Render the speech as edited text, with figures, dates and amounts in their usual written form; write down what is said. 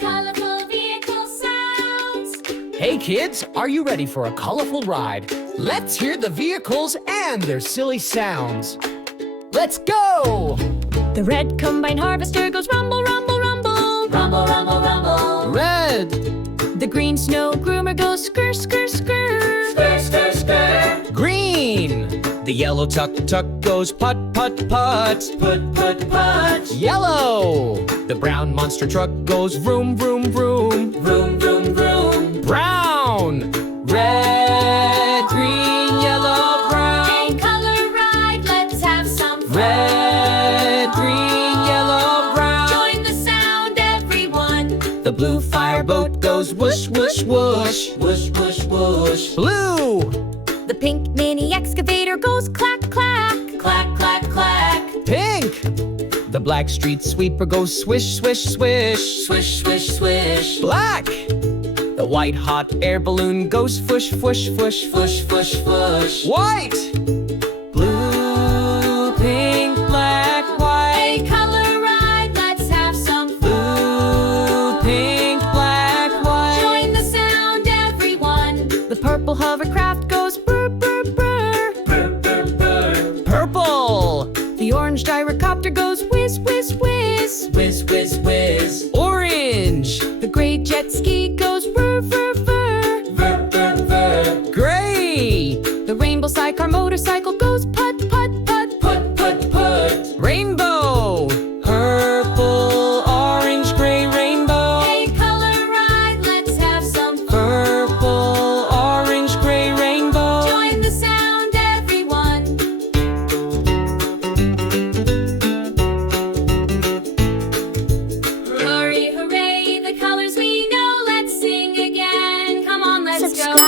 Colorful vehicle sounds. Hey kids, are you ready for a colorful ride? Let's hear the vehicles and their silly sounds. Let's go! The red combine harvester goes rumble, rumble, rumble. Rumble, rumble, rumble. Red! The green snow groomer goes skr, skr, skr. Skr, skr, skr. Green! The yellow tuk-tuk goes putt, putt, putt. Putt, putt, putt. Yellow! The brown monster truck goes vroom, vroom, vroom. Vroom, vroom, vroom. Brown! Red, green, yellow, brown. A color ride, let's have some fun. Red, green, yellow, brown. Join the sound, everyone. The blue fireboat goes whoosh, whoosh, whoosh. Whoosh, whoosh, whoosh. Blue! The pink mini excavator goes clack, clack. Clack, clack, clack. Pink! The black street sweeper goes swish, swish, swish. Swish, swish, swish. Black! The white hot air balloon goes fwoosh, fwoosh, fwoosh. Fwoosh, fwoosh, fwoosh. White! Blue, pink, black, white. A color ride, let's have some fun. Blue, pink, black, white. Join the sound, everyone. The purple hovercraft goes brr, brr, brr. Brr, brr, brr. Purple! The orange gyrocopter goes whiz, whiz, whiz. Whiz, whiz, whiz. Orange! The gray jet ski goes whir, whir, whir. Whir, whir, whir. Gray! The rainbow sidecar motorcycle goes putt, putt, putt. Putt, putt, putt. Rainbow! Purple, orange, gray, rainbow. A color ride, let's have some fun. Purple, orange, gray, rainbow. Join the sound, everyone. Hurry, hooray, the colors we know. Let's sing again. Come on, let's go.